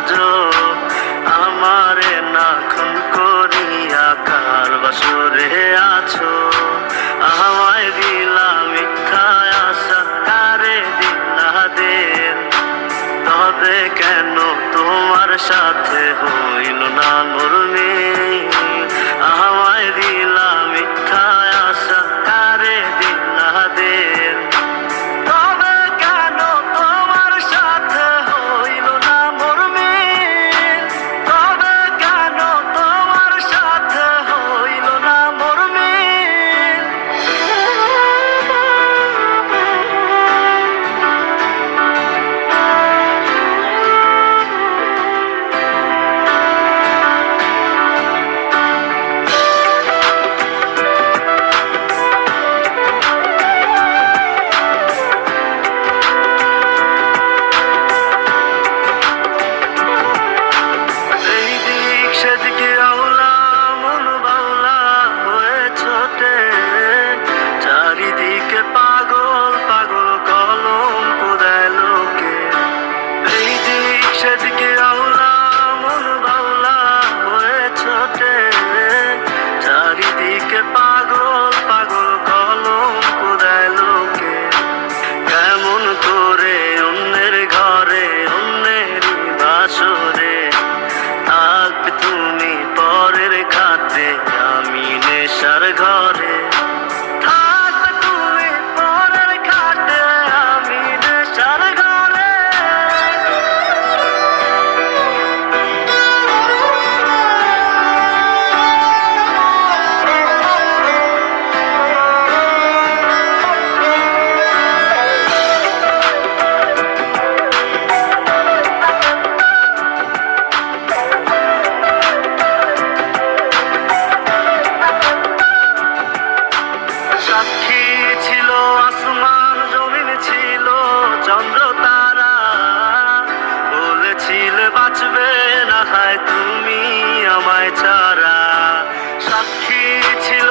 আজো আমারে না খুন করিয়া কার বাসরে আছো। আমায় দিলা মিথ্যা আশা, কারে দিলা দিন, তবে কেন তোমার সাথে হইল না মোর মিল। আমায় দিলা মিথ্যা আশা, কারে দিলা দিন, তবে কেন তোমার সাথে হইল না মোর মিল। তবে কেন তোমার সাথে হইল না মোর মিল। সেদিকে আওলা মন বাউলা হয়ে ছোটে, চারিদিকে পাগল পাগল কলঙ্ক দেয় লোকে। এই দিক সেদিকে আওলা মন বাউলা হয়ে ছোটে, চারিদিকে পাগল পাগল কলঙ্ক দেয় লোকে। কেমন করে অন্যের ঘরে অন্যেরই বাসরে থাকবে তুমি পরের খাতে, আমি নেশার ঘরে। থাকবে তুমি পরের খাতে, আমি নেশার ঘরে। সাক্ষী ছিল আসমান, জমিন ছিল চন্দ্র তারা, বলেছিলে বাঁচবে না হয় তুমি আমায় ছাড়া। সাক্ষী ছিল